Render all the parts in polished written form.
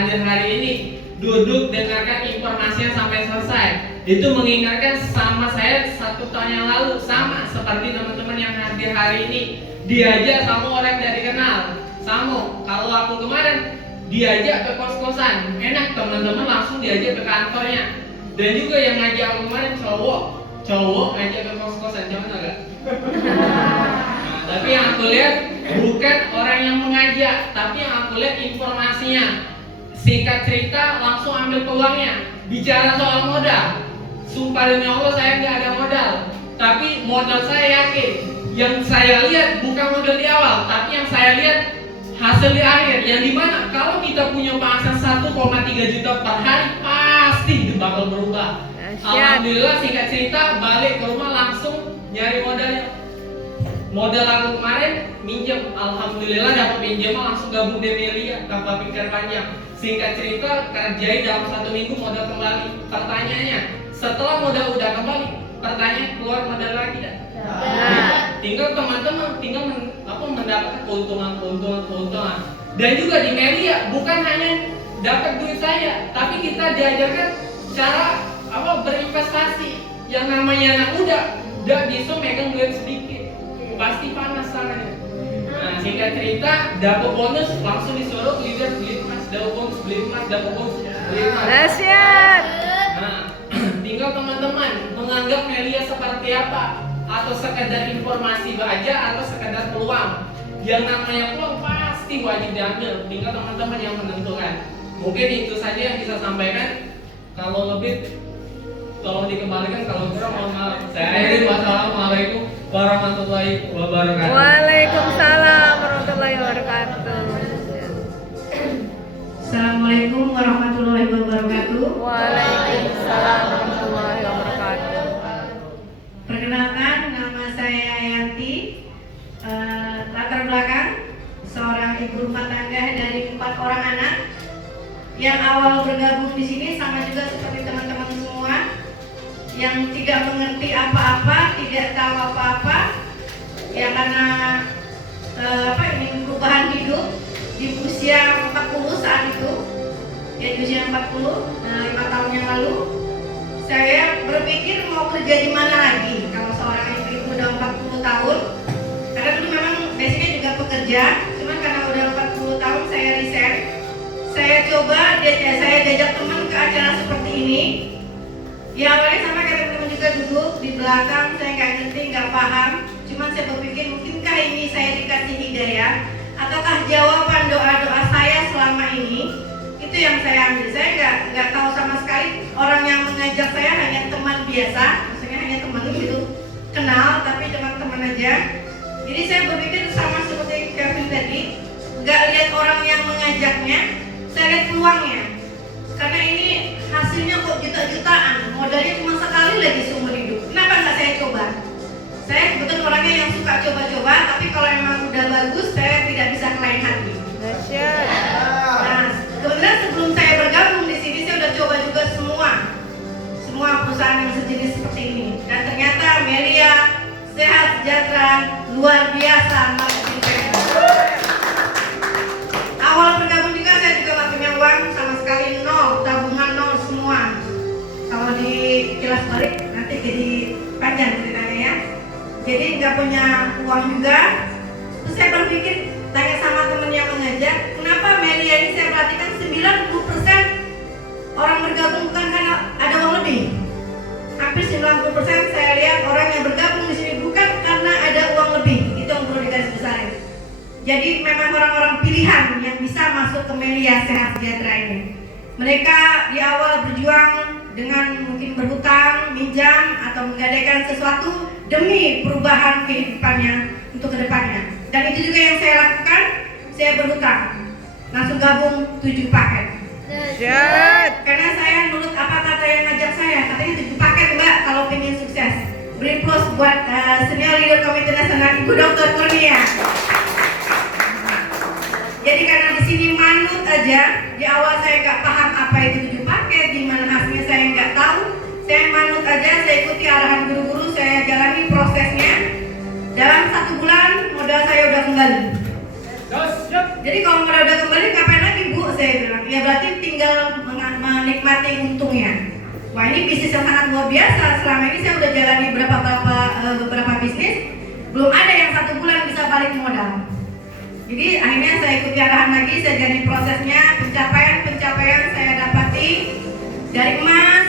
hadir hari ini, duduk dengarkan informasinya sampai selesai. Itu mengingatkan sama saya 1 tahun yang lalu, sama seperti teman-teman yang hadir hari ini. Diajak sama orang dari kenal. Samo, kalau aku kemarin diajak ke kos-kosan, enak teman-teman langsung diajak ke kantornya. Dan juga yang ngajak aku kemarin cowok ngajak ke kos-kosan, jangan agak. Nah, tapi yang aku lihat bukan orang yang mengajak, tapi yang aku lihat informasinya. Singkat cerita langsung ambil peluangnya. Bicara soal modal, sumpah demi Allah saya nggak ada modal, tapi modal saya yakin. Yang saya lihat bukan modal di awal, tapi yang saya lihat hasil di akhir. Yang dimana kalau kita punya penghasilan 1,3 juta per hari pasti bakal berubah. Alhamdulillah singkat cerita balik ke rumah langsung nyari modalnya. Modal aku kemarin minjem, alhamdulillah dapat pinjaman langsung gabung Demelia tanpa pikir panjang. Singkat cerita kerjain dalam 1 minggu modal kembali. Pertanyaannya, setelah modal udah kembali, pertanyaan keluar modal lagi tidak? Tinggal teman-teman mendapatkan keuntungan. Dan juga di media bukan hanya dapat duit saya, tapi kita diajarkan cara berinvestasi. Yang namanya anak muda gak bisa megang duit sedikit, pasti panas tangannya. Nah, singkat cerita dapat bonus langsung disuruh leader beli emas, dapat bonus beli emas, dapat bonus beli emas. Dahsyat. Nah, tinggal teman-teman menganggap media seperti apa, atau sekedar informasi aja atau sekedar peluang. Yang namanya peluang pasti wajib diambil, tinggal teman-teman yang menentukan. Mungkin itu saja yang bisa sampaikan. Kalau lebih tolong dikembalikan, kalau kurang mohon maaf. Saya akhiri. Wassalamualaikum warahmatullahi wabarakatuh. Waalaikumsalam warahmatullahi wabarakatuh. Assalamualaikum warahmatullahi wabarakatuh. Waalaikumsalam warahmatullahi wabarakatuh. Perkenalkan, nama saya Yanti. Latar belakang seorang ibu rumah tangga dari 4 orang anak. Yang awal bergabung di sini sama juga seperti teman-teman semua, yang tidak mengerti apa-apa, tidak tahu apa-apa, ya karena ingin perubahan hidup di usia 40 saat itu, ya di usia 40, 5 tahun yang lalu, saya berpikir mau kerja di mana lagi kalau seorang ibu udah 40 tahun, karena dulu memang basicnya juga pekerja, cuman karena udah 40 tahun saya resign. Saya coba, saya diajak teman ke acara seperti ini. Ya awalnya sama kayak teman-teman juga duduk di belakang, saya nggak ngerti, nggak paham. Cuman saya berpikir mungkinkah ini saya dikasih hidayah, ataukah jawaban doa-doa saya selama ini? Itu yang saya ambil. Saya nggak tahu sama sekali. Orang yang mengajak saya hanya teman biasa, maksudnya hanya teman gitu, kenal tapi teman-teman aja. Jadi saya berpikir sama seperti Kevin tadi, nggak lihat orang yang mengajaknya, saya lihat peluangnya. Karena ini hasilnya kok juta-jutaan, modalnya cuma sekali lagi seumur hidup. Kenapa nggak saya coba? Saya kebetulan orangnya yang suka coba-coba, tapi kalau emang udah bagus, saya tidak bisa kelain hati. Dahsyat. Nah, kebetulan sebelum saya bergabung di sini, saya udah coba juga semua perusahaan yang sejenis seperti ini. Dan ternyata Melia sehat sejahtera, luar biasa marketing. Awal bergabung juga saya juga nggak punya uang sama sekali, nol, tabungan nol semua. Kalau di kilas balik nanti jadi panjang ceritanya ya. Jadi nggak punya uang juga. Terus saya berpikir, tanya sama temen yang mengajak, kenapa media ini saya perhatikan 90% orang bergabung bukan karena ada uang lebih. Hampir 90% saya lihat orang yang bergabung di sini bukan karena ada uang lebih. Itu yang perlu digaris besarin. Jadi memang orang-orang pilihan yang bisa masuk ke Melia Sehat Sejahtera ini. Mereka di awal berjuang dengan mungkin berhutang, minjam, atau menggadaikan sesuatu demi perubahan kehidupannya untuk kedepannya. Dan itu juga yang saya lakukan, saya berhutang. Langsung gabung 7 paket. Dahsyat. Karena saya nurut apa kata yang ngajak saya, katanya 7 paket mbak kalau pengen sukses. Beri plus buat senior leader Komite Nasional Ibu Dr. Kurnia. Jadi karena di sini manut aja, di awal saya nggak paham apa itu 7 paket, di mana hasilnya saya nggak tahu. Saya manut aja, saya ikuti arahan guru-guru, saya jalani prosesnya. Dalam 1 bulan modal saya udah kembali. Jadi kalau modal udah kembali, ngapain lagi bu? saya bilang. Ya berarti tinggal menikmati untungnya. Wah, ini bisnis yang sangat luar biasa. Selama ini saya udah jalani beberapa bisnis, belum ada yang 1 bulan bisa balik modal. Jadi akhirnya saya ikuti arahan lagi, saya jalani prosesnya, pencapaian saya dapati dari emas,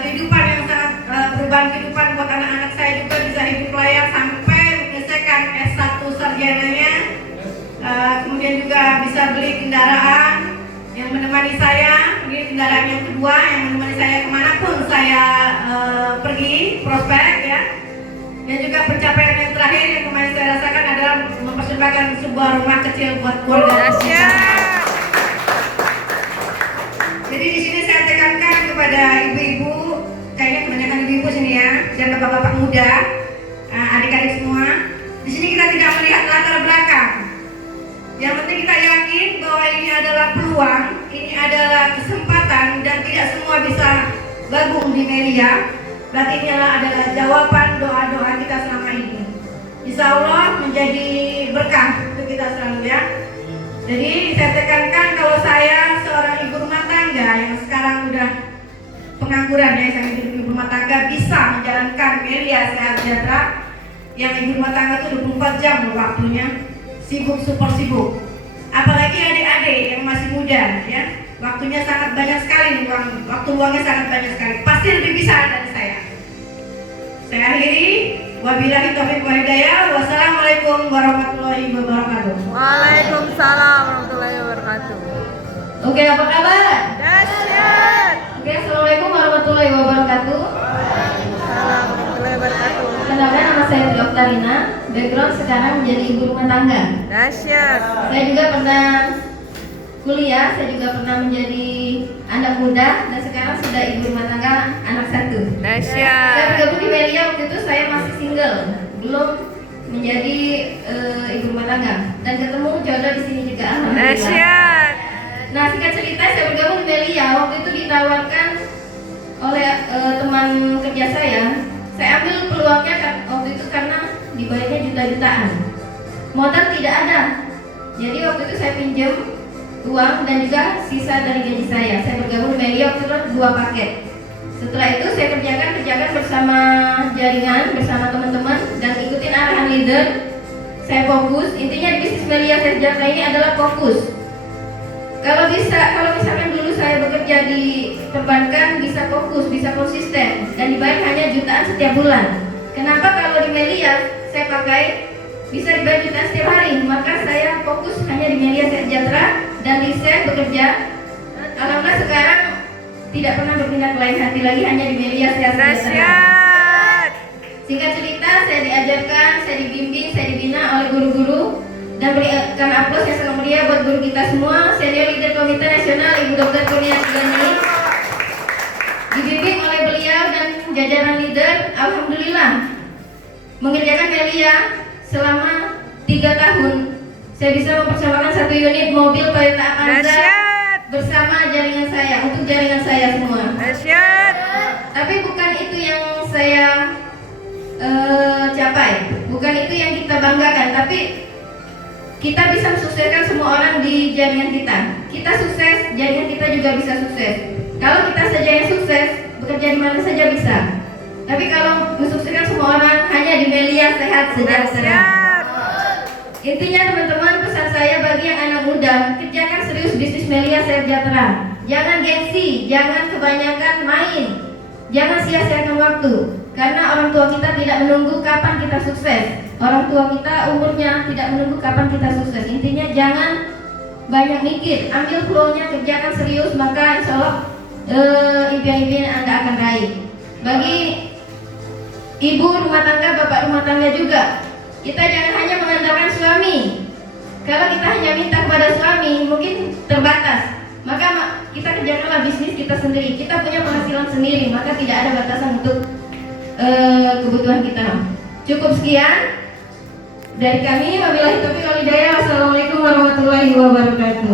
kehidupan yang sangat perubahan kehidupan buat anak-anak saya juga bisa hidup layak sampai menyelesaikan S1 sarjananya. Kemudian juga bisa beli kendaraan yang menemani saya, ini kendaraan yang kedua yang menemani saya kemanapun saya pergi, prospek ya. Dan juga pencapaian yang terakhir yang kemarin saya rasakan adalah mempersembahkan sebuah rumah kecil buat keluarga saya. Jadi di sini saya tekankan kepada ibu-ibu, kayaknya kebanyakan ibu-ibu sini ya, dan bapak-bapak muda, adik-adik semua. Di sini kita tidak melihat latar belakang. Yang penting kita yakin bahwa ini adalah peluang, ini adalah kesempatan, dan tidak semua bisa gabung di media. Berarti ini adalah jawaban doa-doa kita selama ini. Insya Allah menjadi berkah untuk kita selalu ya. Jadi saya tekankan kalau saya seorang ibu rumah tangga yang sekarang udah pengangguran ya, saya menjadi ibu rumah tangga bisa menjalankan media sehat sejahtera. Yang ibu rumah tangga itu 24 jam loh waktunya, sibuk super sibuk. Apalagi adik-adik yang masih muda ya, waktunya sangat banyak sekali, waktu luangnya sangat banyak sekali. Pasti lebih bisa dari saya. Saya akhiri, wabillahi taufiq wal hidayah. Wassalamualaikum warahmatullahi wabarakatuh. Waalaikumsalam warahmatullahi wabarakatuh. Oke, apa kabar? Dahsyat. Oke, assalamualaikum warahmatullahi wabarakatuh. Waalaikumsalam warahmatullahi wabarakatuh. Kenalkan, nama saya Tri Oktarina. Background sekarang menjadi ibu rumah tangga. Dahsyat. Saya juga pernah kuliah, saya juga pernah menjadi anak muda, dan sekarang sudah ibu rumah tangga anak 1. Saya Dahsyat. bergabung di media waktu itu saya masih single, belum menjadi ibu rumah tangga, dan ketemu jodoh di sini juga. Alhamdulillah. Dahsyat. Nah, singkat cerita saya bergabung di media waktu itu ditawarkan oleh teman kerja saya. Saya ambil peluangnya waktu itu karena dibayarnya juta-jutaan. Modal tidak ada. Jadi waktu itu saya pinjam uang dan juga sisa dari gaji saya. Saya bergabung di media waktu itu 2 paket. Setelah itu saya kerjakan bersama jaringan, bersama teman-teman, dan ikutin arahan leader. Saya fokus. Intinya di bisnis media sejahtera ini adalah fokus. Kalau misalkan dulu saya bekerja di perbankan, bisa fokus, bisa konsisten, dan dibayar hanya jutaan setiap bulan. Kenapa kalau di media saya pakai bisa dibayar jutaan setiap hari? Maka saya fokus hanya di media sejahtera dan di saya bekerja. Alhamdulillah sekarang tidak pernah berpindah ke lain hati lagi, hanya di media sejahtera. Dahsyat. Singkat cerita, saya diajarkan, saya dibimbing, saya dibina oleh guru-guru, dan berikan aplaus yang sangat mulia buat guru kita semua, senior leader Komite Nasional Ibu Dr. Kurnia Sugani. Dibimbing oleh beliau dan jajaran leader, alhamdulillah mengerjakan media selama 3 tahun. Saya bisa mempersembahkan 1 unit mobil Toyota Avanza Dahsyat. bersama jaringan saya, untuk jaringan saya semua. Dahsyat. Tapi bukan itu yang saya capai, bukan itu yang kita banggakan, tapi kita bisa mensukseskan semua orang di jaringan kita. Kita sukses, jaringan kita juga bisa sukses. Kalau kita saja yang sukses, bekerja di mana saja bisa. Tapi kalau mensukseskan semua orang hanya di media sehat sejahtera. Dahsyat. Intinya teman-teman, pesan saya bagi yang anak muda, kerjakan serius bisnis media sejahtera. Jangan gengsi, jangan kebanyakan main, jangan sia-siakan waktu. Karena orang tua kita tidak menunggu kapan kita sukses. Orang tua kita umurnya tidak menunggu kapan kita sukses. Intinya jangan banyak mikir, ambil peluangnya, kerjakan serius, maka insya Allah impian-impian Anda akan raih. Bagi ibu rumah tangga, bapak rumah tangga juga, kita jangan hanya mengandalkan suami. Kalau kita hanya minta kepada suami, mungkin terbatas. Maka kita kerjakanlah bisnis kita sendiri. Kita punya penghasilan sendiri, maka tidak ada batasan untuk kebutuhan kita. Cukup sekian dari kami. Wabillahi taufiq wal hidayah. Wassalamualaikum warahmatullahi wabarakatuh.